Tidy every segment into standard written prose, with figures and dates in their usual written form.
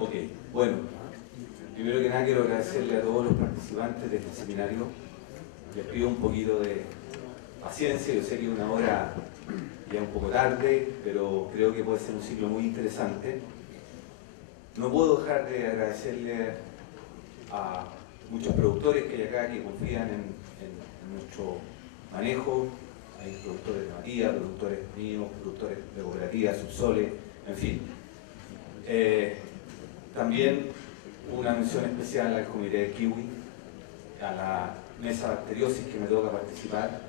Ok, bueno, primero que nada quiero agradecerle a todos los participantes de este seminario. Les pido un poquito de paciencia, yo sé que es una hora ya un poco tarde, pero creo que puede ser un ciclo muy interesante. No puedo dejar de agradecerle a muchos productores que hay acá que confían en nuestro manejo. Hay productores de Matías, productores míos, productores de cooperativas, Subsole, en fin. También una mención especial al Comité de Kiwi, a la mesa bacteriosis que me toca participar,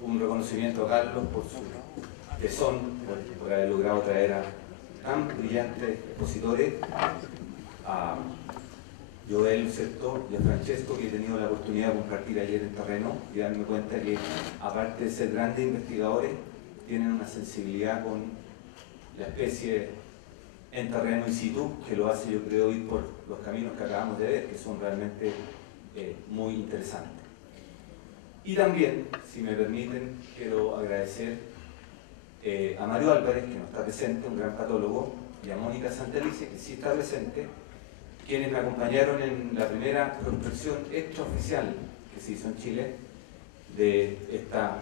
un reconocimiento a Carlos por su tesón, por haber logrado traer a tan brillantes expositores, a Joel, ¿cierto?, y a Francesco, que he tenido la oportunidad de compartir ayer en terreno y darme cuenta que, aparte de ser grandes investigadores, tienen una sensibilidad con la especie en terreno in situ, que lo hace, yo creo, ir por los caminos que acabamos de ver, que son realmente muy interesantes. Y también, si me permiten, quiero agradecer a Mario Álvarez, que no está presente, un gran patólogo, y a Mónica Santelice, que sí está presente, quienes me acompañaron en la primera prospección extraoficial que se hizo en Chile de esta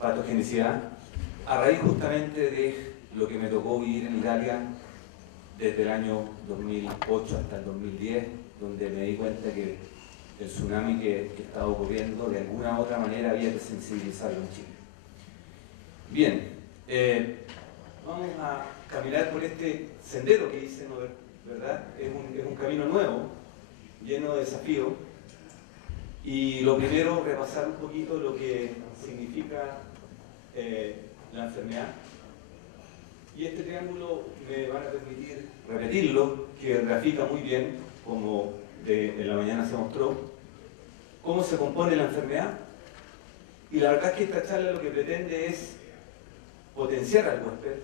patogenicidad, a raíz justamente de lo que me tocó vivir en Italia desde el año 2008 hasta el 2010, donde me di cuenta que el tsunami que estaba ocurriendo, de alguna u otra manera había que sensibilizarlo en Chile. Bien, vamos a caminar por este sendero que hice, ¿no? ¿Verdad? Es un camino nuevo, lleno de desafíos, y lo primero, repasar un poquito lo que significa la enfermedad. Y este triángulo me van a permitir repetirlo, que grafica muy bien, como en la mañana se mostró, cómo se compone la enfermedad. Y la verdad es que esta charla lo que pretende es potenciar al huésped,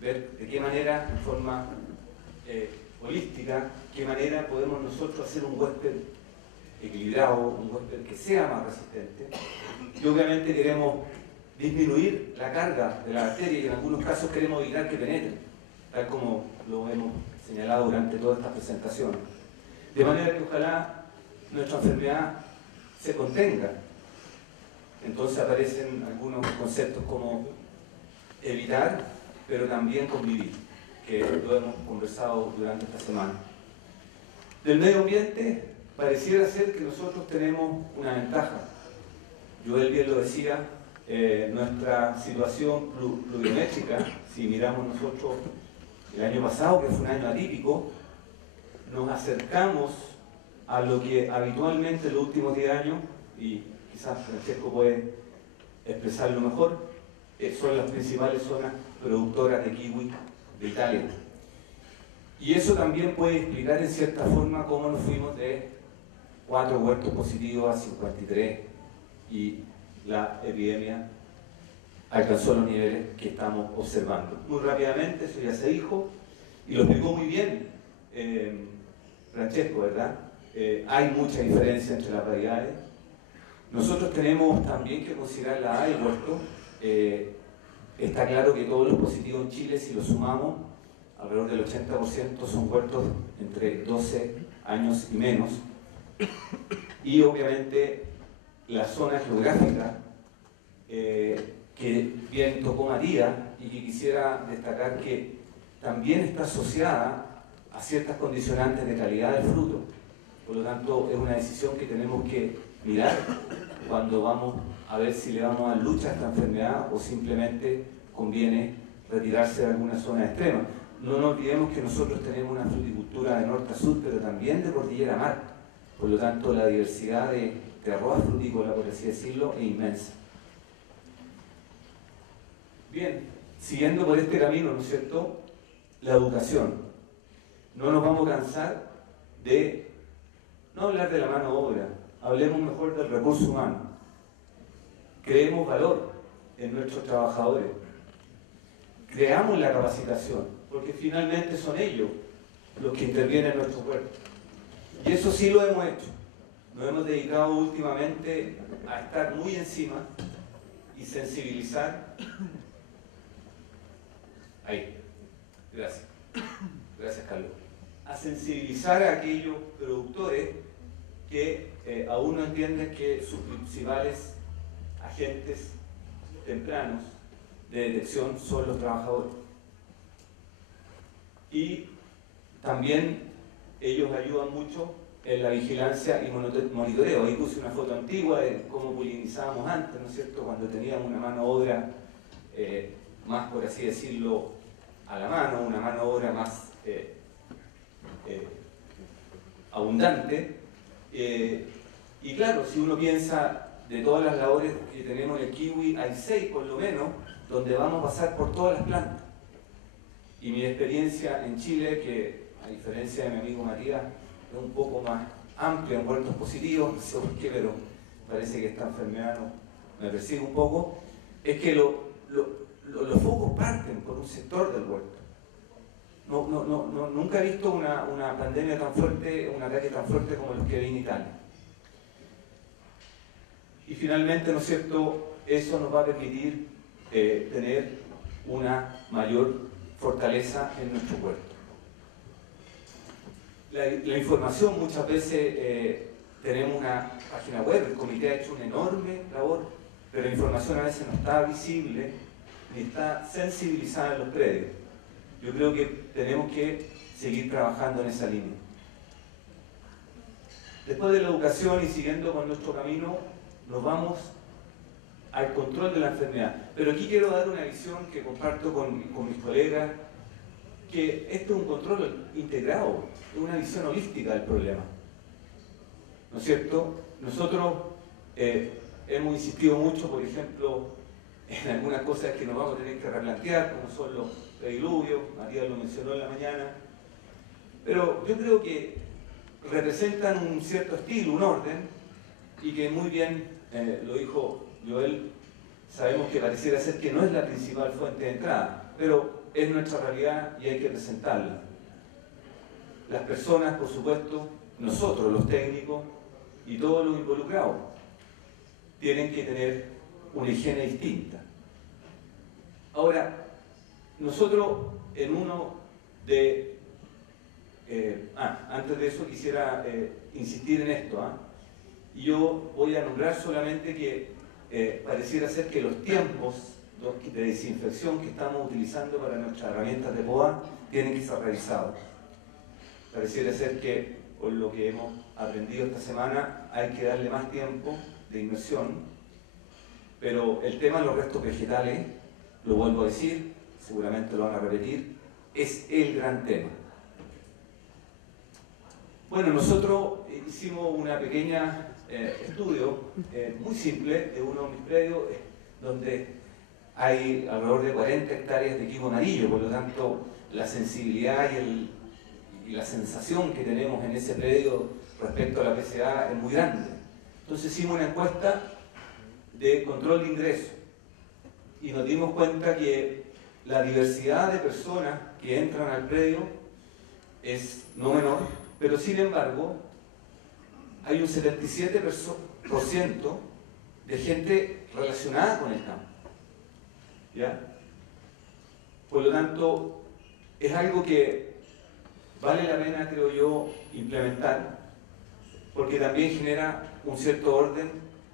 ver de qué manera, en forma holística, qué manera podemos nosotros hacer un huésped equilibrado, un huésped que sea más resistente. Y obviamente queremos disminuir la carga de la bacteria y en algunos casos queremos evitar que penetren, tal como lo hemos señalado durante toda esta presentación. De manera que ojalá nuestra enfermedad se contenga. Entonces aparecen algunos conceptos como evitar, pero también convivir, que lo hemos conversado durante esta semana. Del medio ambiente, pareciera ser que nosotros tenemos una ventaja. Joel bien lo decía, nuestra situación pluviométrica, si miramos nosotros el año pasado, que fue un año atípico, nos acercamos a lo que habitualmente en los últimos 10 años, y quizás Francesco puede expresarlo mejor, son las principales zonas productoras de kiwi de Italia. Y eso también puede explicar en cierta forma cómo nos fuimos de 4 huertos positivos a 53 y la epidemia alcanzó los niveles que estamos observando. Muy rápidamente, eso ya se dijo, y lo explicó muy bien Francesco, ¿verdad? Hay mucha diferencia entre las variedades. Nosotros tenemos también que considerar la edad del huerto. Está claro que todos los positivos en Chile, si los sumamos, alrededor del 80% son huertos entre 12 años y menos. Y obviamente la zona geográfica que bien tocó Matías y que quisiera destacar que también está asociada a ciertas condicionantes de calidad del fruto. Por lo tanto, es una decisión que tenemos que mirar cuando vamos a ver si le vamos a dar lucha a esta enfermedad o simplemente conviene retirarse de alguna zona extrema. No nos olvidemos que nosotros tenemos una fruticultura de norte a sur, pero también de cordillera a mar. Por lo tanto, la diversidad de terroir frutícola, por así decirlo, es inmensa. Bien, siguiendo por este camino, ¿no es cierto?, la educación. No nos vamos a cansar de no hablar de la mano de obra, hablemos mejor del recurso humano. Creemos valor en nuestros trabajadores. Creamos la capacitación, porque finalmente son ellos los que intervienen en nuestro cuerpo. Y eso sí lo hemos hecho. Nos hemos dedicado últimamente a estar muy encima y sensibilizar. Ahí. Gracias. Gracias, Carlos. a sensibilizar a aquellos productores que aún no entienden que sus principales agentes tempranos de detección son los trabajadores. Y también ellos ayudan mucho en la vigilancia y monitoreo. Ahí puse una foto antigua de cómo polinizábamos antes, ¿no es cierto?, cuando teníamos una mano de obra más, por así decirlo, a la mano, una mano de obra más abundante. Y claro, si uno piensa de todas las labores que tenemos en el kiwi, hay 6 por lo menos, donde vamos a pasar por todas las plantas. Y mi experiencia en Chile, que a diferencia de mi amigo Matías, es un poco más amplia en huertos positivos, no sé por qué, pero parece que esta enfermedad me persigue un poco, es que los focos parten por un sector del huerto. Nunca he visto una pandemia tan fuerte, un ataque tan fuerte como los que vi en Italia. Y finalmente, ¿no es cierto?, eso nos va a permitir tener una mayor fortaleza en nuestro huerto. La información, muchas veces tenemos una página web, el comité ha hecho una enorme labor, pero la información a veces no está visible ni está sensibilizada en los predios. Yo creo que tenemos que seguir trabajando en esa línea. Después de la educación y siguiendo con nuestro camino, nos vamos al control de la enfermedad. Pero aquí quiero dar una visión que comparto con mis colegas, que esto es un control integrado, es una visión holística del problema. ¿No es cierto? Nosotros hemos insistido mucho, por ejemplo, en algunas cosas que nos vamos a tener que replantear, como son los prediluvios, Matías lo mencionó en la mañana, pero yo creo que representan un cierto estilo, un orden, y que muy bien lo dijo Joel, sabemos que pareciera ser que no es la principal fuente de entrada, pero es nuestra realidad y hay que presentarla. Las personas, por supuesto, nosotros, los técnicos y todos los involucrados, tienen que tener una higiene distinta. Ahora, nosotros en uno de... antes de eso quisiera insistir en esto, y yo voy a nombrar solamente que pareciera ser que los tiempos de desinfección que estamos utilizando para nuestras herramientas de poda tienen que ser revisados. Pareciera ser que, por lo que hemos aprendido esta semana, hay que darle más tiempo de inmersión, pero el tema de los restos vegetales, lo vuelvo a decir, seguramente lo van a repetir, es el gran tema. Bueno, nosotros hicimos una pequeña estudio muy simple de uno de mis predios, donde hay alrededor de 40 hectáreas de kiwi amarillo, por lo tanto la sensibilidad y la sensación que tenemos en ese predio respecto a la PCA es muy grande. Entonces hicimos una encuesta de control de ingreso y nos dimos cuenta que la diversidad de personas que entran al predio es no menor, pero sin embargo hay un 77% de gente relacionada con el campo. ¿Ya? Por lo tanto, es algo que vale la pena, creo yo, implementar, porque también genera un cierto orden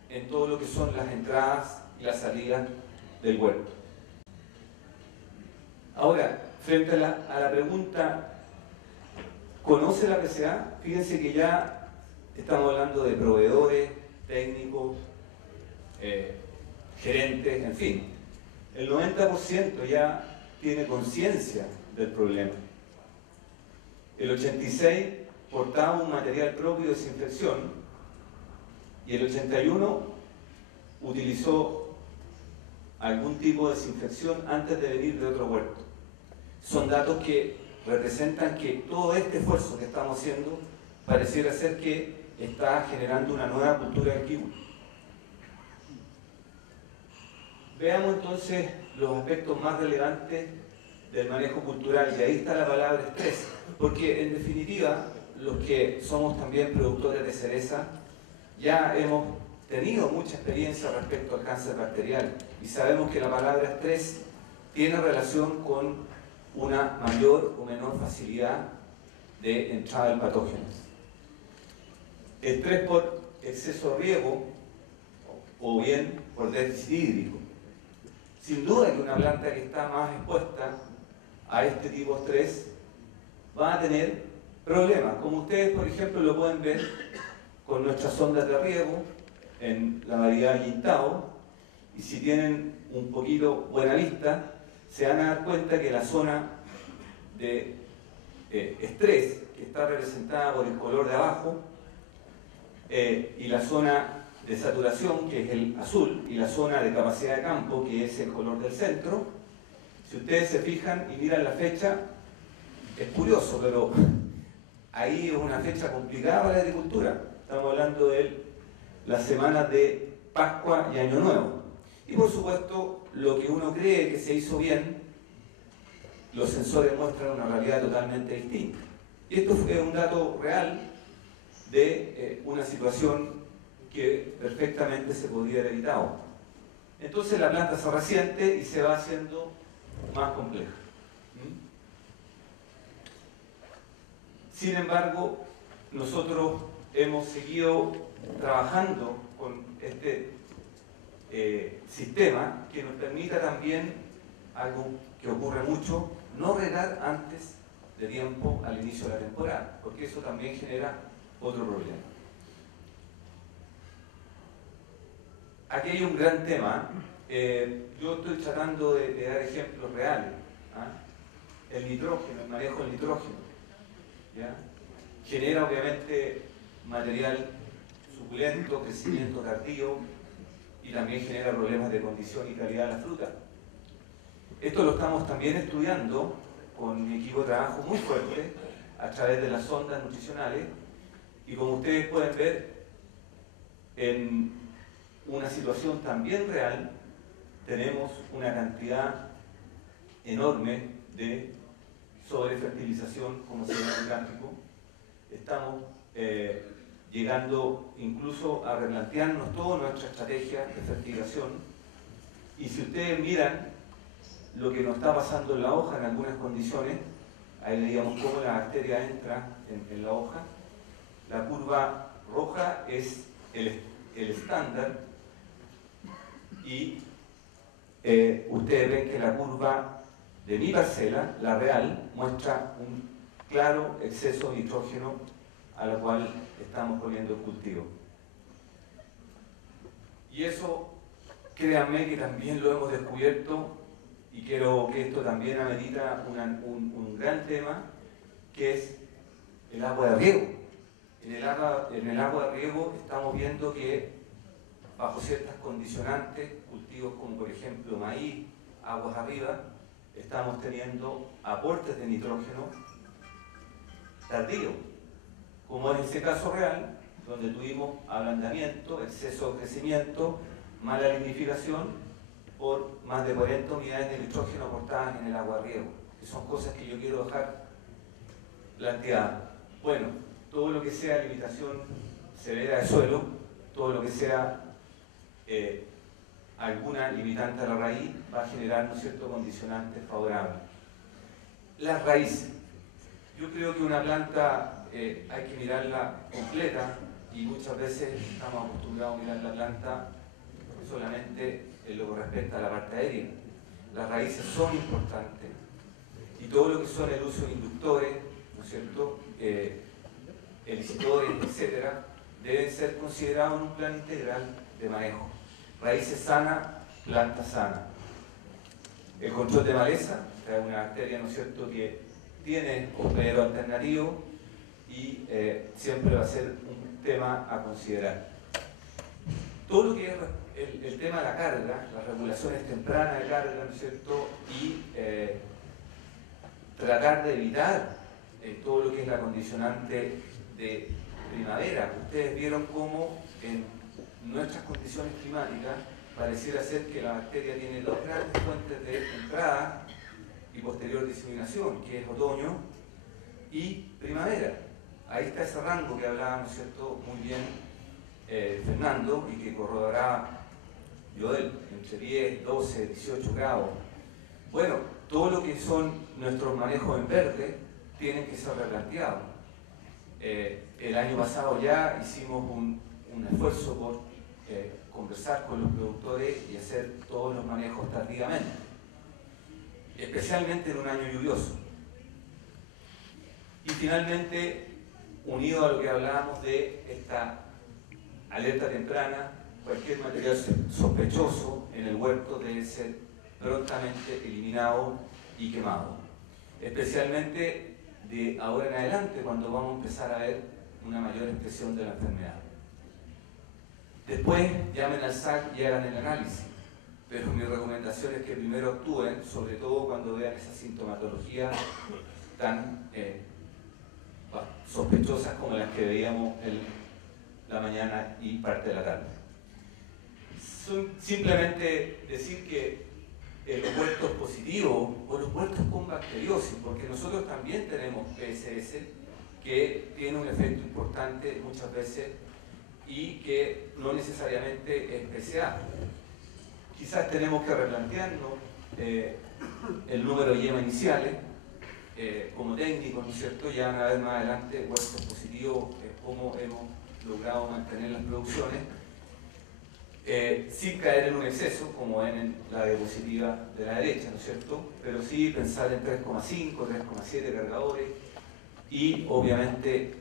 en todo lo que son las entradas y las salidas del huerto. Ahora, frente a la pregunta, ¿conoce la PCA? Fíjense que ya estamos hablando de proveedores, técnicos, gerentes, en fin. El 90% ya tiene conciencia del problema. El 86% portaba un material propio de desinfección y el 81% utilizó algún tipo de desinfección antes de venir de otro huerto. Son datos que representan que todo este esfuerzo que estamos haciendo pareciera ser que está generando una nueva cultura del kiwi. Veamos entonces los aspectos más relevantes del manejo cultural, y ahí está la palabra estrés, porque en definitiva los que somos también productores de cereza ya hemos tenido mucha experiencia respecto al cáncer bacterial y sabemos que la palabra estrés tiene relación con una mayor o menor facilidad de entrada del patógeno. Estrés por exceso de riego o bien por déficit hídrico. Sin duda que una planta que está más expuesta a este tipo de estrés va a tener problemas, como ustedes por ejemplo lo pueden ver con nuestras sondas de riego en la variedad Yintao, y si tienen un poquito buena vista se van a dar cuenta que la zona de estrés, que está representada por el color de abajo, y la zona de saturación, que es el azul, y la zona de capacidad de campo, que es el color del centro, si ustedes se fijan y miran la fecha, es curioso, pero ahí es una fecha complicada para la agricultura. Estamos hablando de las semanas de Pascua y Año Nuevo. Y por supuesto, lo que uno cree que se hizo bien, los sensores muestran una realidad totalmente distinta. Y esto fue un dato real de una situación que perfectamente se podría haber evitado. Entonces la planta se resiente y se va haciendo más compleja. Sin embargo, nosotros hemos seguido trabajando con este sistema que nos permita también algo que ocurre mucho, no regar antes de tiempo al inicio de la temporada, porque eso también genera otro problema. Aquí hay un gran tema. Yo estoy tratando de dar ejemplos reales. El nitrógeno, el manejo del nitrógeno, ¿ya? Genera obviamente material suculento, crecimiento tardío, y también genera problemas de condición y calidad de la fruta. Esto lo estamos también estudiando con mi equipo de trabajo muy fuerte a través de las sondas nutricionales, y como ustedes pueden ver, en una situación también real, tenemos una cantidad enorme de sobrefertilización, como se ve en el gráfico. Estamos llegando incluso a replantearnos toda nuestra estrategia de fertilización, y si ustedes miran lo que nos está pasando en la hoja en algunas condiciones, ahí veíamos cómo la bacteria entra en la hoja. La curva roja es el estándar, y ustedes ven que la curva de mi parcela, la real, muestra un claro exceso de nitrógeno a la cual estamos poniendo el cultivo. Y eso, créanme que también lo hemos descubierto, y quiero que esto también amerita un gran tema, que es el agua de riego. En el agua de riego estamos viendo que bajo ciertas condicionantes, cultivos como por ejemplo maíz, aguas arriba, estamos teniendo aportes de nitrógeno tardío, como en este caso real, donde tuvimos ablandamiento, exceso de crecimiento, mala lignificación por más de 40 unidades de nitrógeno aportadas en el agua de riego, que son cosas que yo quiero dejar planteadas. Bueno, todo lo que sea limitación severa de suelo, todo lo que sea alguna limitante a la raíz, va a generar, ¿no es cierto?, condicionantes favorables. Las raíces. Yo creo que una planta hay que mirarla completa, y muchas veces estamos acostumbrados a mirar la planta solamente en lo que respecta a la parte aérea. Las raíces son importantes, y todo lo que son el uso de inductores, ¿no es cierto?, elicitores, etcétera, deben ser considerados en un plan integral de manejo. Raíces sanas, planta sana. El control de maleza, es una bacteria, ¿no es cierto?, que tiene hospedero alternativo, y siempre va a ser un tema a considerar. Todo lo que es el tema de la carga, las regulaciones tempranas de carga, ¿no es cierto?, y tratar de evitar todo lo que es la condicionante de primavera. Ustedes vieron cómo en nuestras condiciones climáticas pareciera ser que la bacteria tiene dos grandes fuentes de entrada y posterior diseminación, que es otoño y primavera. Ahí está ese rango que hablaba, ¿no es cierto?, muy bien Fernando, y que corroboraba Joel, entre 10, 12, 18 grados. Bueno, todo lo que son nuestros manejos en verde tienen que ser replanteados. El año pasado ya hicimos un esfuerzo por conversar con los productores y hacer todos los manejos tardíamente, especialmente en un año lluvioso. Y finalmente, unido a lo que hablábamos de esta alerta temprana, cualquier material sospechoso en el huerto debe ser prontamente eliminado y quemado, especialmente de ahora en adelante, cuando vamos a empezar a ver una mayor expresión de la enfermedad. Después llamen al SAC y hagan el análisis, pero mi recomendación es que primero actúen, sobre todo cuando vean esa sintomatología tan sospechosas como las que veíamos en la mañana y parte de la tarde. Simplemente decir que los huertos positivos o los huertos con bacteriosis, porque nosotros también tenemos PSS que tiene un efecto importante muchas veces y que no necesariamente es PSA. Quizás tenemos que replantearnos el número de yemas iniciales como técnicos, ¿no es cierto? Ya van a ver más adelante huertos positivos, cómo hemos logrado mantener las producciones sin caer en un exceso, como ven en la diapositiva de la derecha, ¿no es cierto? Pero sí pensar en 3,5, 3,7 cargadores y obviamente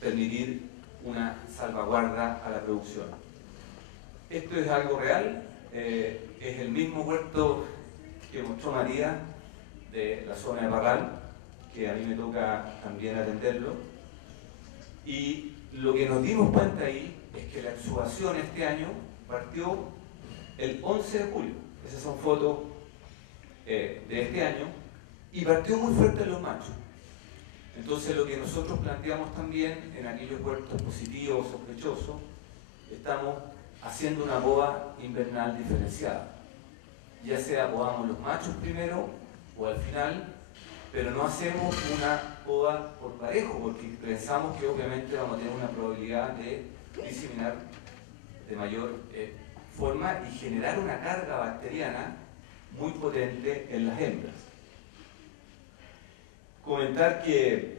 permitir una salvaguarda a la producción. Esto es algo real, es el mismo huerto que mostró María de la zona de Parral, que a mí me toca también atenderlo, y lo que nos dimos cuenta ahí es que la exudación este año partió el 11 de julio, esas son fotos de este año, y partió muy fuerte en los machos. Entonces lo que nosotros planteamos también en aquellos huertos positivos, sospechosos, estamos haciendo una poda invernal diferenciada. Ya sea podamos los machos primero o al final, pero no hacemos una poda por parejo, porque pensamos que obviamente vamos a tener una probabilidad de diseminar de mayor forma y generar una carga bacteriana muy potente en las hembras. Comentar que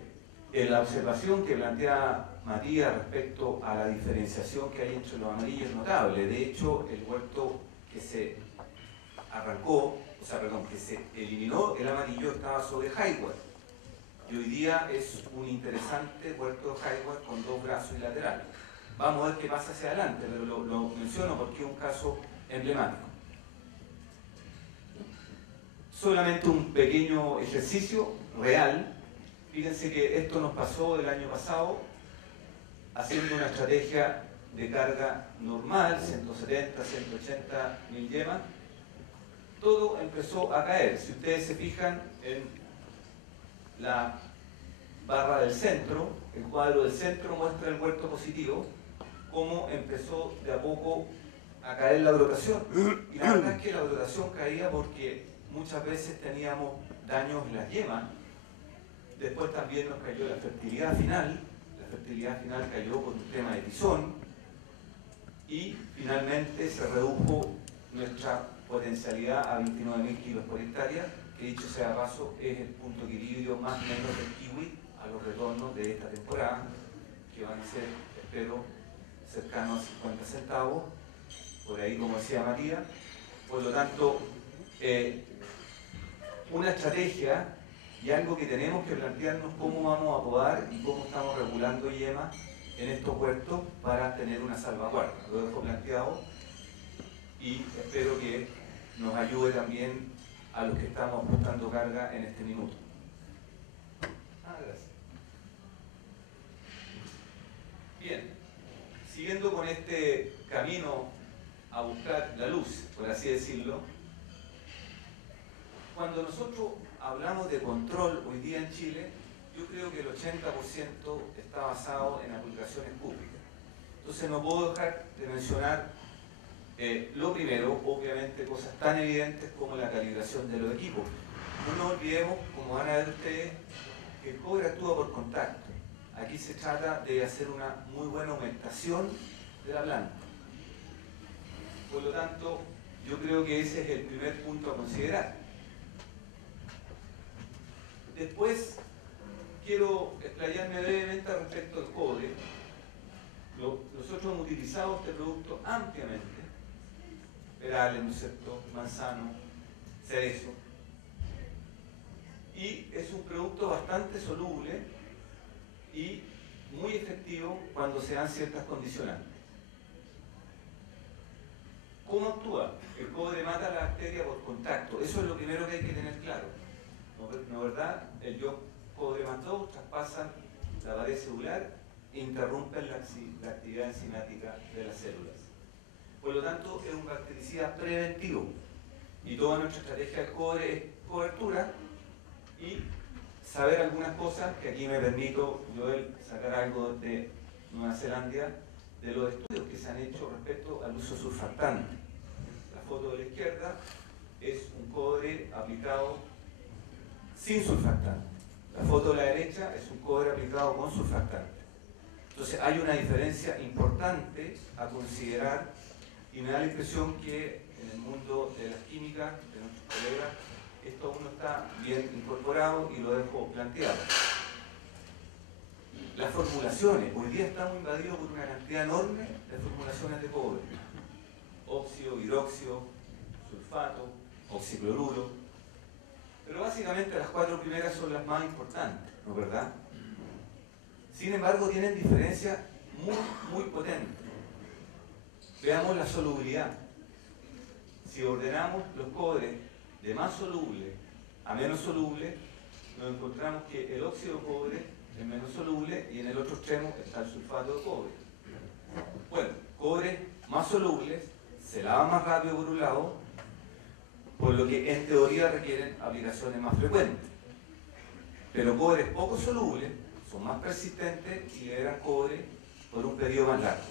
la observación que plantea Matías respecto a la diferenciación que hay entre los amarillos es notable. De hecho, el huerto que se arrancó, que se eliminó el amarillo estaba sobre Highway. Y hoy día es un interesante huerto de Highway con 2 brazos y laterales. Vamos a ver qué pasa hacia adelante, pero lo menciono porque es un caso emblemático. Solamente un pequeño ejercicio real. Fíjense que esto nos pasó el año pasado haciendo una estrategia de carga normal, 170, 180 mil yemas. Todo empezó a caer. Si ustedes se fijan en la barra del centro, el cuadro del centro muestra el huerto positivo, cómo empezó de a poco a caer la brotación. Y la verdad es que la brotación caía porque muchas veces teníamos daños en las yemas. Después también nos cayó la fertilidad final. La fertilidad final cayó por un tema de tizón. Y finalmente se redujo nuestra potencialidad a 29.000 kilos por hectárea, que dicho sea de paso es el punto de equilibrio más o menos del kiwi a los retornos de esta temporada, que van a ser, espero, cercanos a 50 centavos, por ahí como decía María. Por lo tanto, una estrategia y algo que tenemos que plantearnos cómo vamos a podar y cómo estamos regulando yemas en estos huertos para tener una salvaguarda. Lo dejo planteado y espero que nos ayude también a los que estamos buscando carga en este minuto. Gracias. Bien, siguiendo con este camino a buscar la luz, por así decirlo, cuando nosotros hablamos de control hoy día en Chile, yo creo que el 80% está basado en aplicaciones públicas. Entonces no puedo dejar de mencionar lo primero, obviamente, cosas tan evidentes como la calibración de los equipos. No nos olvidemos, como van a ver ustedes, que el cobre actúa por contacto. Aquí se trata de hacer una muy buena aumentación de la planta. Por lo tanto, yo creo que ese es el primer punto a considerar. Después, quiero explayarme brevemente respecto al cobre. Nosotros hemos utilizado este producto ampliamente, perales, ¿no es cierto?, manzano, cerezo, y es un producto bastante soluble y muy efectivo cuando se dan ciertas condicionantes. ¿Cómo actúa? El cobre mata la bacteria por contacto. Eso es lo primero que hay que tener claro. ¿No es verdad? El ion cobre más 2 traspasa la pared celular e interrumpe la actividad enzimática de las células. Por lo tanto, es un bactericida preventivo. Y toda nuestra estrategia del cobre es cobertura y saber algunas cosas, que aquí me permito, Joel, sacar algo de Nueva Zelanda, de los estudios que se han hecho respecto al uso surfactante. La foto de la izquierda es un cobre aplicado sin surfactante. La foto de la derecha es un cobre aplicado con surfactante. Entonces hay una diferencia importante a considerar y me da la impresión que en el mundo de las químicas, de nuestros colegas, esto aún no está bien incorporado y lo dejo planteado. Las formulaciones, hoy día estamos invadidos por una cantidad enorme de formulaciones de cobre. Óxido, hidróxido, sulfato, oxicloruro. Pero básicamente las 4 primeras son las más importantes, ¿no es verdad? Sin embargo, tienen diferencias muy potentes. Veamos la solubilidad. Si ordenamos los cobres de más soluble a menos soluble, nos encontramos que el óxido de cobre es menos soluble y en el otro extremo está el sulfato de cobre. Bueno, cobres más solubles se lavan más rápido por un lado, por lo que en teoría requieren aplicaciones más frecuentes. Pero cobres poco solubles son más persistentes y liberan cobre por un periodo más largo.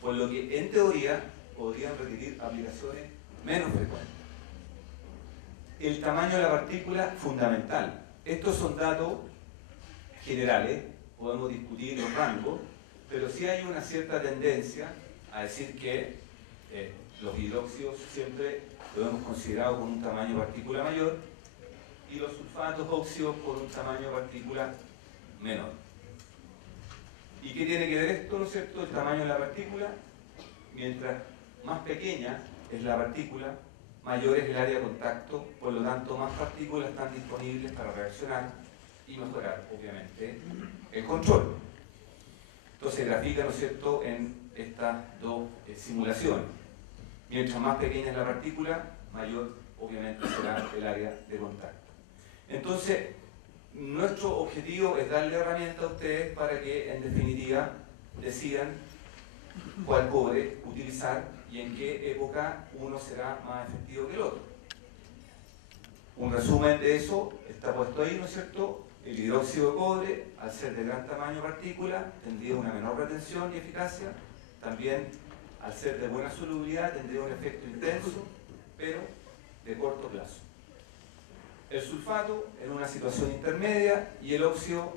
Por lo que en teoría podrían requerir aplicaciones menos frecuentes. El tamaño de la partícula fundamental. Estos son datos generales, podemos discutir los rangos, pero sí hay una cierta tendencia a decir que los hidróxidos siempre lo hemos considerado con un tamaño de partícula mayor y los sulfatos óxidos con un tamaño de partícula menor. ¿Y qué tiene que ver esto, no es cierto? El tamaño de la partícula, mientras más pequeña es la partícula, mayor es el área de contacto, por lo tanto más partículas están disponibles para reaccionar y mejorar, obviamente, el control. Entonces grafica, ¿no es cierto?, en estas dos simulaciones. Mientras más pequeña es la partícula, mayor, obviamente, será el área de contacto. Entonces, nuestro objetivo es darle herramientas a ustedes para que, en definitiva, decidan cuál cobre utilizar y en qué época uno será más efectivo que el otro. Un resumen de eso está puesto ahí, ¿no es cierto? El hidróxido de cobre, al ser de gran tamaño partícula, tendría una menor retención y eficacia. También, al ser de buena solubilidad, tendría un efecto intenso, pero de corto plazo. El sulfato en una situación intermedia y el óxido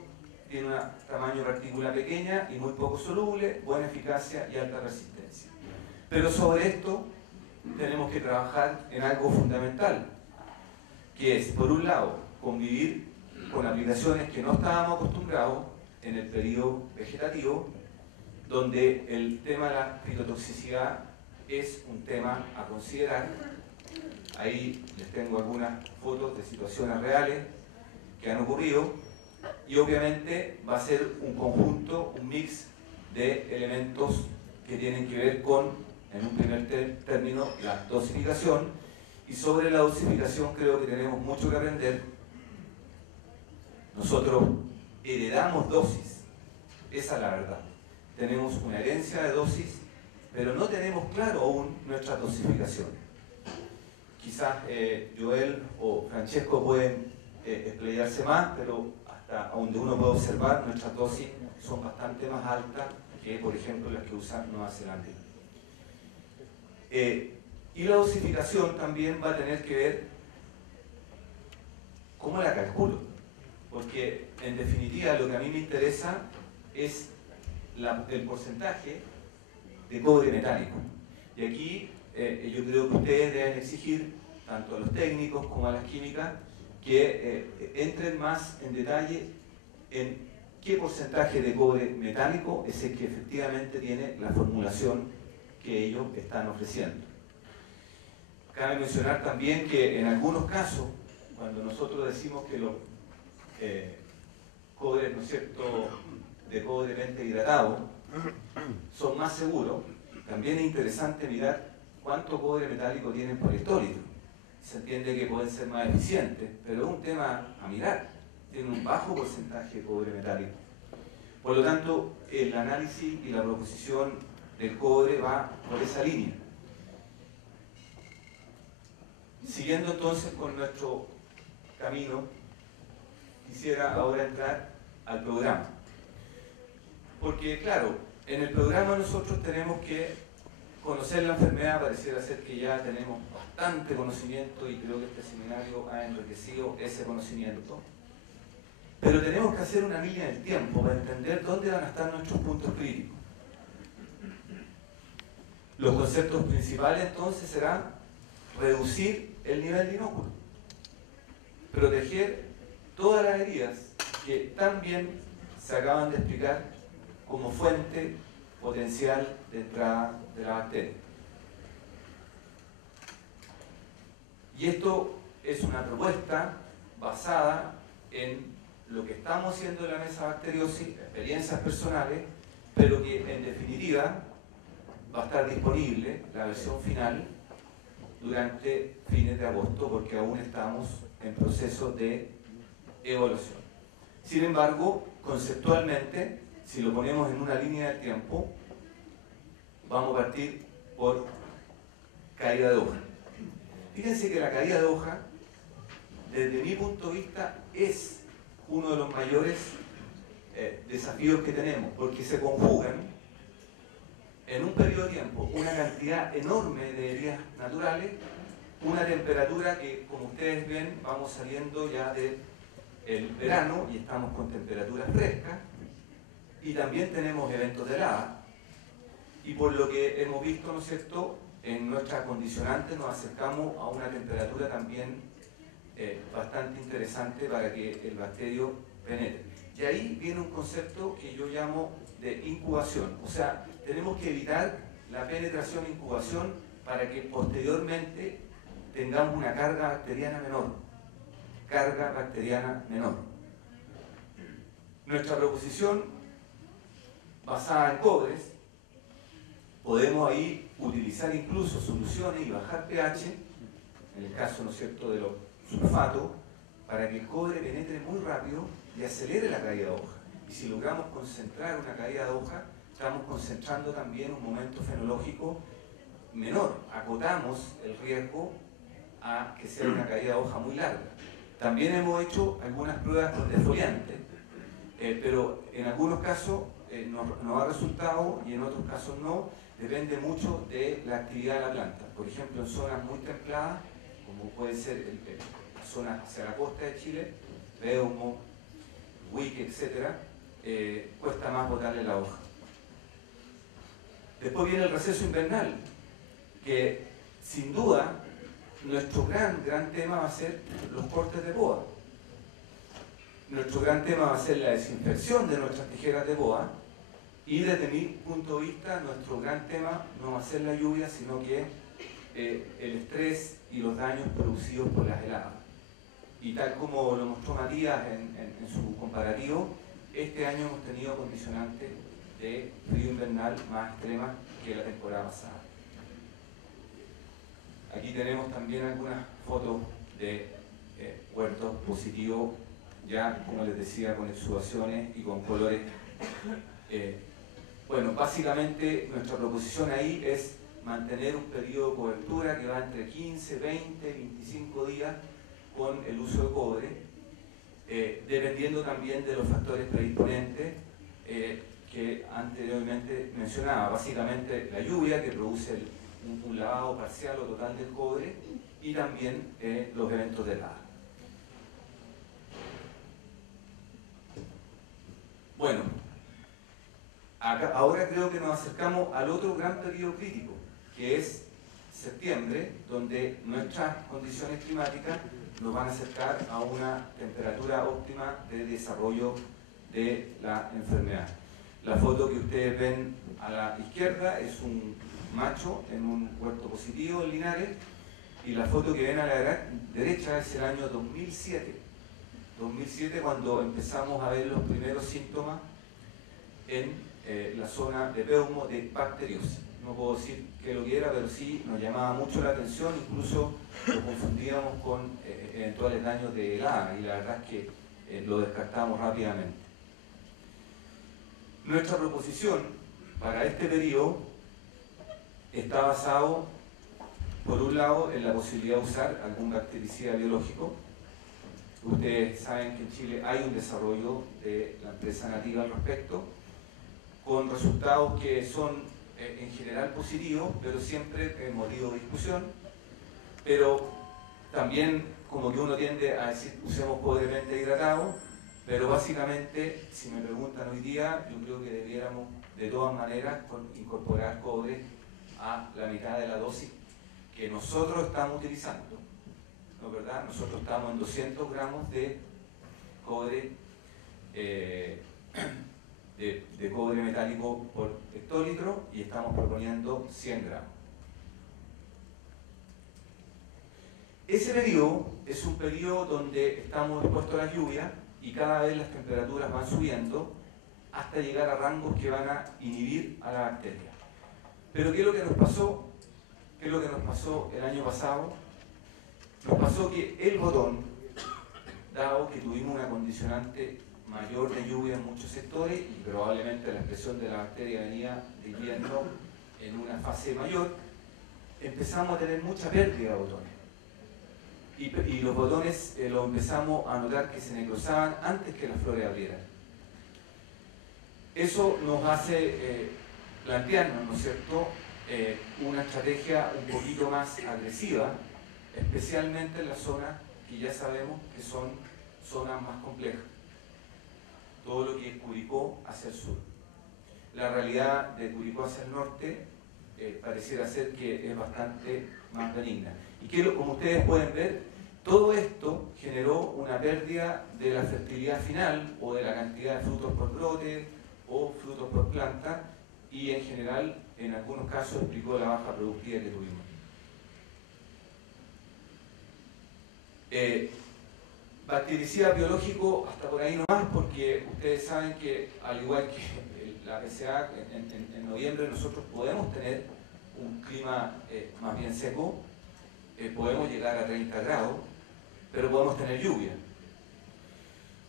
tiene un tamaño de partícula pequeña y muy poco soluble, buena eficacia y alta resistencia. Pero sobre esto tenemos que trabajar en algo fundamental, que es, por un lado, convivir con aplicaciones que no estábamos acostumbrados en el periodo vegetativo, donde el tema de la fitotoxicidad es un tema a considerar. Ahí les tengo algunas fotos de situaciones reales que han ocurrido y obviamente va a ser un conjunto, un mix de elementos que tienen que ver con, en un primer término, la dosificación, y sobre la dosificación creo que tenemos mucho que aprender. Nosotros heredamos dosis, esa es la verdad. Tenemos una herencia de dosis, pero no tenemos claro aún nuestra dosificación. Quizás Joel o Francesco pueden explayarse más, pero hasta donde uno puede observar, nuestras dosis son bastante más altas que, por ejemplo, las que usa Nueva Zelanda. Y la dosificación también va a tener que ver cómo la calculo, porque en definitiva lo que a mí me interesa es el porcentaje de cobre metálico. Y aquí yo creo que ustedes deben exigir, tanto a los técnicos como a las químicas, que entren más en detalle en qué porcentaje de cobre metálico es el que efectivamente tiene la formulación que ellos están ofreciendo. Cabe mencionar también que en algunos casos, cuando nosotros decimos que los cobres, ¿no es cierto?, de cobre pentahidratado son más seguros, también es interesante mirar cuánto cobre metálico tienen por hectolitro. Se entiende que pueden ser más eficientes, pero es un tema a mirar. Tienen un bajo porcentaje de cobre metálico. Por lo tanto, el análisis y la proposición del cobre va por esa línea. Siguiendo entonces con nuestro camino, quisiera ahora entrar al programa. Porque, claro, en el programa nosotros tenemos que conocer la enfermedad. Pareciera ser que ya tenemos bastante conocimiento y creo que este seminario ha enriquecido ese conocimiento. Pero tenemos que hacer una línea del tiempo para entender dónde van a estar nuestros puntos críticos. Los conceptos principales entonces serán reducir el nivel de inóculo, proteger todas las heridas que también se acaban de explicar como fuente potencial de entrada de la bacteria. Y esto es una propuesta basada en lo que estamos haciendo en la mesa bacteriosis, experiencias personales, pero que en definitiva va a estar disponible la versión final durante fines de agosto, porque aún estamos en proceso de evaluación. Sin embargo, conceptualmente, si lo ponemos en una línea de tiempo, vamos a partir por caída de hoja. Fíjense que la caída de hoja, desde mi punto de vista, es uno de los mayores desafíos que tenemos, porque se conjugan en un periodo de tiempo una cantidad enorme de heridas naturales, una temperatura que, como ustedes ven, vamos saliendo ya del verano y estamos con temperaturas frescas, y también tenemos eventos de helada, y por lo que hemos visto, ¿no es cierto?, en nuestras condicionantes nos acercamos a una temperatura también bastante interesante para que el bacterio penetre. Y ahí viene un concepto que yo llamo de incubación, o sea, tenemos que evitar la penetración e incubación para que posteriormente tengamos una carga bacteriana menor. Carga bacteriana menor. Nuestra proposición, basada en cobres, podemos ahí utilizar incluso soluciones y bajar pH, en el caso, ¿no es cierto?, de los sulfatos, para que el cobre penetre muy rápido y acelere la caída de hoja. Y si logramos concentrar una caída de hoja, estamos concentrando también un momento fenológico menor. Acotamos el riesgo a que sea una caída de hoja muy larga. También hemos hecho algunas pruebas con defoliantes, pero en algunos casos nos ha resultado y en otros casos no. Depende mucho de la actividad de la planta. Por ejemplo, en zonas muy templadas, como puede ser la zona hacia la costa de Chile, Peumo, Huique, etc., cuesta más botarle la hoja. Después viene el receso invernal, que sin duda nuestro gran tema va a ser los cortes de poda. Nuestro gran tema va a ser la desinfección de nuestras tijeras de poda, y desde mi punto de vista nuestro gran tema no va a ser la lluvia, sino que el estrés y los daños producidos por las heladas. Y tal como lo mostró Matías en su comparativo, este año hemos tenido condicionantes de frío invernal más extremas que la temporada pasada. Aquí tenemos también algunas fotos de huertos positivos, ya como les decía, con exudaciones y con colores. Bueno, básicamente nuestra proposición ahí es mantener un periodo de cobertura que va entre 15, 20, 25 días con el uso de cobre, dependiendo también de los factores predisponentes que anteriormente mencionaba, básicamente la lluvia que produce un lavado parcial o total del cobre, y también los eventos de helada. Bueno, ahora creo que nos acercamos al otro gran periodo crítico, que es septiembre, donde nuestras condiciones climáticas nos van a acercar a una temperatura óptima de desarrollo de la enfermedad. La foto que ustedes ven a la izquierda es un macho en un huerto positivo en Linares, y la foto que ven a la derecha es el año 2007. 2007, cuando empezamos a ver los primeros síntomas en la zona de Peumo de bacteriosis. No puedo decir qué lo que era, pero sí nos llamaba mucho la atención, incluso lo confundíamos con eventuales daños de helada, y la verdad es que lo descartamos rápidamente. Nuestra proposición para este periodo está basado, por un lado, en la posibilidad de usar algún bactericida biológico. Ustedes saben que en Chile hay un desarrollo de la empresa Nativa al respecto, con resultados que son en general positivos, pero siempre motivo de discusión. Pero también como que uno tiende a decir usemos pobremente hidratado, pero básicamente, si me preguntan hoy día, yo creo que debiéramos de todas maneras incorporar cobre a la mitad de la dosis que nosotros estamos utilizando. ¿No es verdad? Nosotros estamos en 200 gramos de cobre, de cobre metálico por hectolitro, y estamos proponiendo 100 gramos. Ese periodo es un periodo donde estamos expuestos a la lluvia y cada vez las temperaturas van subiendo hasta llegar a rangos que van a inhibir a la bacteria. Pero ¿qué es lo que nos pasó? ¿Qué es lo que nos pasó el año pasado? Nos pasó que el botón, dado que tuvimos una condicionante mayor de lluvia en muchos sectores y probablemente la expresión de la bacteria venía de invierno en una fase mayor, empezamos a tener mucha pérdida de botones. Y los botones los empezamos a notar que se necrosaban antes que las flores abrieran. Eso nos hace plantearnos, ¿no es cierto?, una estrategia un poquito más agresiva, especialmente en las zonas que ya sabemos que son zonas más complejas. Todo lo que es Curicó hacia el sur. La realidad de Curicó hacia el norte pareciera ser que es bastante más benigna. Y que, como ustedes pueden ver, todo esto generó una pérdida de la fertilidad final o de la cantidad de frutos por brote o frutos por planta, y en general, en algunos casos, explicó la baja productividad que tuvimos. Bactericida biológico hasta por ahí nomás, porque ustedes saben que, al igual que la PCA, en noviembre nosotros podemos tener un clima más bien seco, podemos llegar a 30 grados, pero podemos tener lluvia.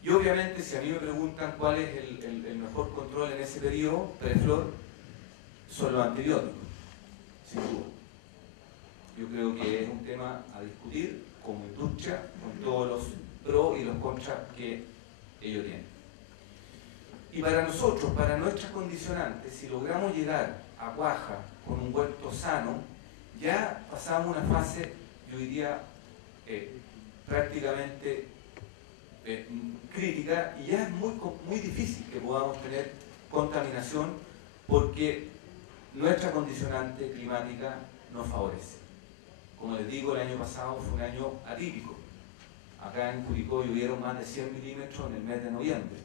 Y obviamente, si a mí me preguntan cuál es el mejor control en ese periodo, preflor, son los antibióticos, sin duda. Yo creo que es un tema a discutir como industria, con todos los pros y los contras que ello tienen. Y para nosotros, para nuestras condicionantes, si logramos llegar a cuaja con un huerto sano, ya pasamos una fase, yo diría, prácticamente crítica, y ya es muy difícil que podamos tener contaminación porque nuestra condicionante climática nos favorece. Como les digo, el año pasado fue un año atípico. Acá en Curicó llovieron más de 100 milímetros en el mes de noviembre.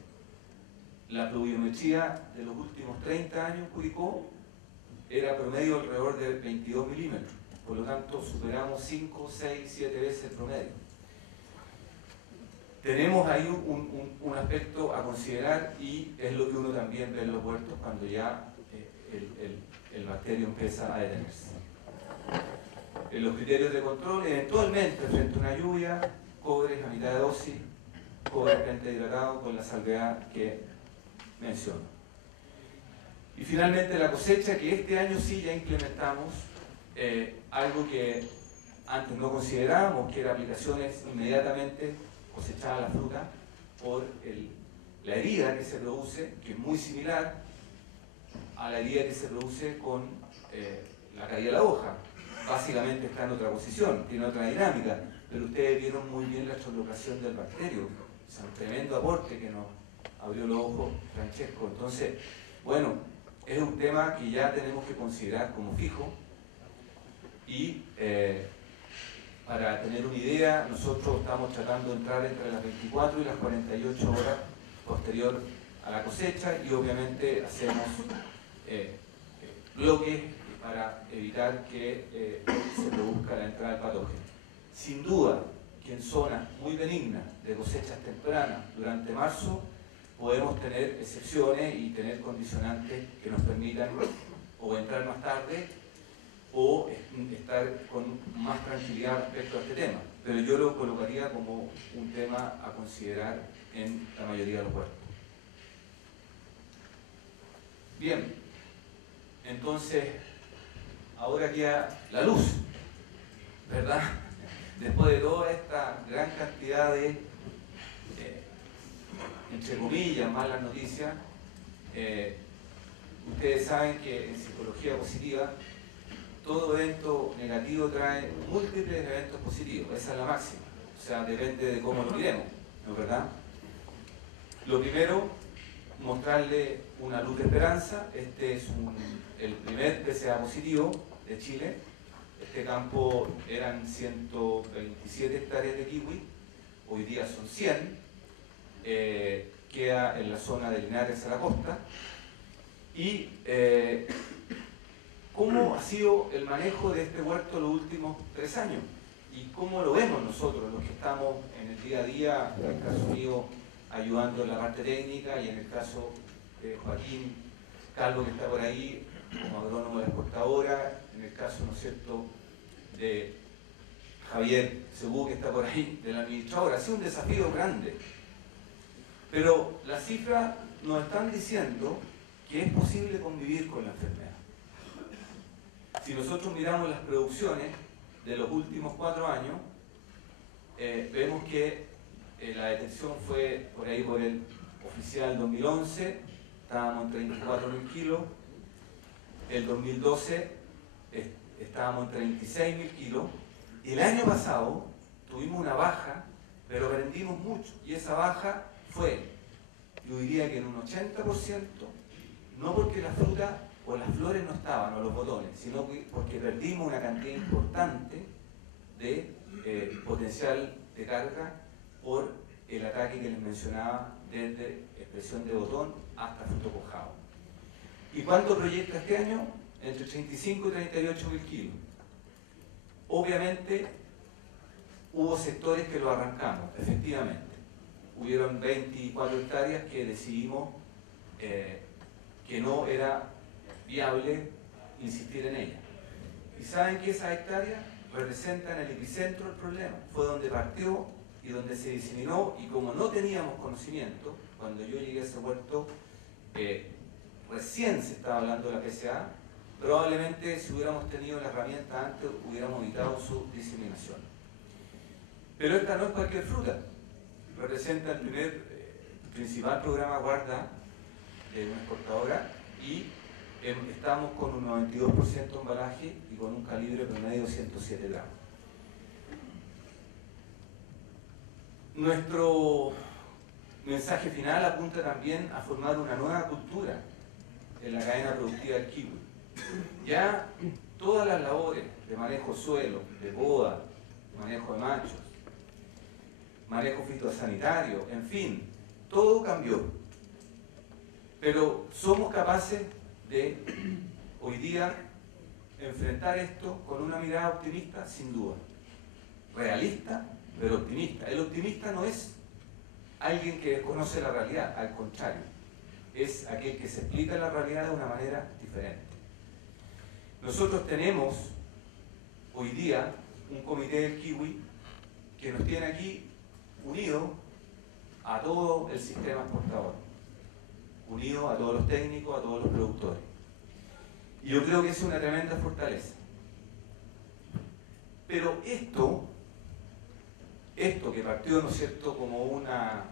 La pluviometría de los últimos 30 años en Curicó era promedio alrededor de 22 milímetros. Por lo tanto, superamos 5, 6, 7 veces el promedio. Tenemos ahí un aspecto a considerar, y es lo que uno también ve en los huertos cuando ya el bacterio empieza a detenerse. En los criterios de control, eventualmente frente a una lluvia, cobre a mitad de dosis, cobre frente hidratado con la salvedad que menciono. Y finalmente la cosecha, que este año sí ya implementamos algo que antes no considerábamos, que era aplicaciones inmediatamente cosechada la fruta por la herida que se produce, que es muy similar a la herida que se produce con la caída de la hoja. Básicamente está en otra posición, tiene otra dinámica, pero ustedes vieron muy bien la translocación del bacterio. Es un tremendo aporte que nos abrió los ojos Francesco. Entonces, bueno, es un tema que ya tenemos que considerar como fijo, y para tener una idea, nosotros estamos tratando de entrar entre las 24 y las 48 horas posterior a la cosecha y obviamente hacemos bloques para evitar que se produzca la entrada del patógeno. Sin duda que en zonas muy benignas de cosechas tempranas durante marzo podemos tener excepciones y tener condicionantes que nos permitan o entrar más tarde o estar con más tranquilidad respecto a este tema. Pero yo lo colocaría como un tema a considerar en la mayoría de los huertos. Bien, entonces ahora queda la luz, ¿verdad? Después de toda esta gran cantidad de, entre comillas, malas noticias, ustedes saben que en psicología positiva todo evento negativo trae múltiples eventos positivos, esa es la máxima, o sea, depende de cómo lo miremos, ¿no es verdad? Lo primero, mostrarle una luz de esperanza. Este es el primer PCA positivo de Chile. Este campo eran 127 hectáreas de kiwi, hoy día son 100, queda en la zona de Linares a la costa. Y ¿cómo ha sido el manejo de este huerto los últimos 3 años? ¿Y cómo lo vemos nosotros, los que estamos en el día a día, en el caso mío, ayudando en la parte técnica, y en el caso de Joaquín Calvo, que está por ahí, como agrónomo de la exportadora, en el caso, ¿no es cierto?, de Javier Sebú, que está por ahí, del administrador? Ha sido un desafío grande. Pero las cifras nos están diciendo que es posible convivir con la enfermedad. Si nosotros miramos las producciones de los últimos 4 años, vemos que la detección fue por ahí por el oficial 2011, estábamos en 34.000 kilos, el 2012 estábamos en 36.000 kilos, y el año pasado tuvimos una baja, pero vendimos mucho, y esa baja fue, yo diría que en un 80%, no porque la fruta o las flores no estaban, o los botones, sino porque perdimos una cantidad importante de potencial de carga por el ataque que les mencionaba, desde expresión de botón hasta fruto cuajado. ¿Y cuánto proyecta este año? Entre 35 y 38.000 kilos. Obviamente hubo sectores que lo arrancamos, efectivamente. Hubieron 24 hectáreas que decidimos que no era viable insistir en ellas. Y saben que esas hectáreas representan el epicentro del problema. Fue donde partió y donde se diseminó, y como no teníamos conocimiento, cuando yo llegué a ese huerto, recién se estaba hablando de la PCA, probablemente si hubiéramos tenido la herramienta antes, hubiéramos evitado su diseminación. Pero esta no es cualquier fruta, representa el principal programa guarda de una exportadora, y estamos con un 92% de embalaje y con un calibre promedio de 107 gramos. Nuestro mensaje final apunta también a formar una nueva cultura en la cadena productiva del kiwi. Ya todas las labores de manejo de suelo, de poda, manejo de machos, manejo fitosanitario, en fin, todo cambió. Pero somos capaces de hoy día enfrentar esto con una mirada optimista, sin duda. Realista, pero optimista. El optimista no es alguien que desconoce la realidad, al contrario, es aquel que se explica la realidad de una manera diferente. Nosotros tenemos hoy día un comité del kiwi que nos tiene aquí unidos a todo el sistema exportador, unidos a todos los técnicos, a todos los productores. Y yo creo que es una tremenda fortaleza. Pero esto que partió, ¿no es cierto?, como una,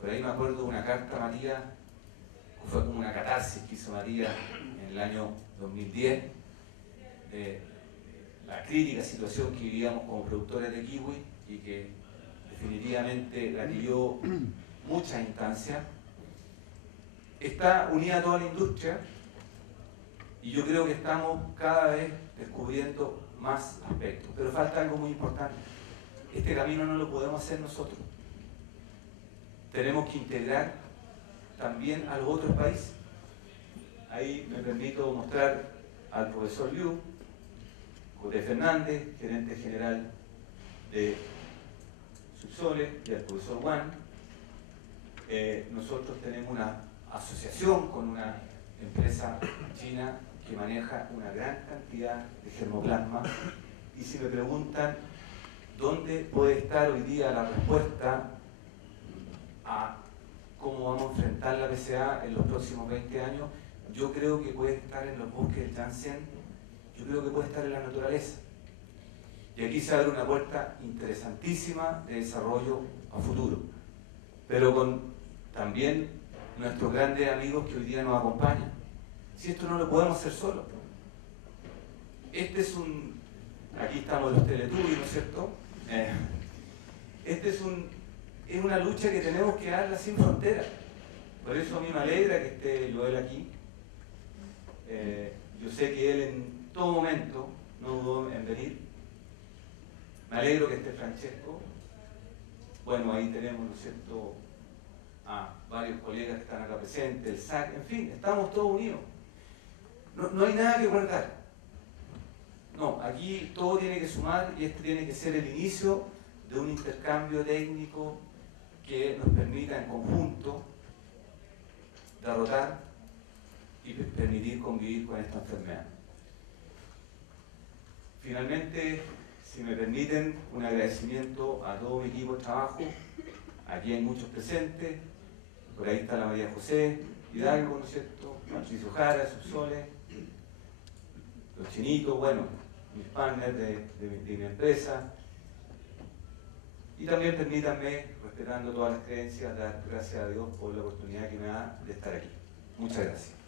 por ahí me acuerdo de una carta a Matías, fue como una catarsis que hizo Matías en el año 2010, la crítica situación que vivíamos como productores de kiwi, y que definitivamente gatilló muchas instancias. Está unida a toda la industria, y yo creo que estamos cada vez descubriendo más aspectos. Pero falta algo muy importante. Este camino no lo podemos hacer nosotros. Tenemos que integrar también a los otros países. Ahí me permito mostrar al profesor Liu, José Fernández, gerente general de Subsole, y al profesor Wang. Nosotros tenemos una asociación con una empresa china que maneja una gran cantidad de germoplasma, y si me preguntan dónde puede estar hoy día la respuesta a cómo vamos a enfrentar la PCA en los próximos 20 años, yo creo que puede estar en los bosques del Yangtze, yo creo que puede estar en la naturaleza. Y aquí se abre una puerta interesantísima de desarrollo a futuro, pero con también nuestros grandes amigos que hoy día nos acompañan. Si esto no lo podemos hacer solos. Este es aquí estamos los Teletubbies, ¿no es cierto? Es una lucha que tenemos que darla sin fronteras. Por eso a mí me alegra que esté Joel aquí. Yo sé que él en todo momento no dudó en venir. Me alegro que esté Francesco. Bueno, ahí tenemos, ¿no es cierto?, a varios colegas que están acá presentes, el SAC, en fin, estamos todos unidos. No hay nada que guardar. No, aquí todo tiene que sumar, y este tiene que ser el inicio de un intercambio técnico que nos permita en conjunto derrotar y permitir convivir con esta enfermedad. Finalmente, si me permiten, un agradecimiento a todo mi equipo de trabajo. Aquí hay muchos presentes, por ahí está la María José Hidalgo, ¿no es cierto?, Patricio Jara, Subsole, los chinitos, bueno, mis partners de mi empresa. Y también permítanme, respetando todas las creencias, dar gracias a Dios por la oportunidad que me da de estar aquí. Muchas gracias.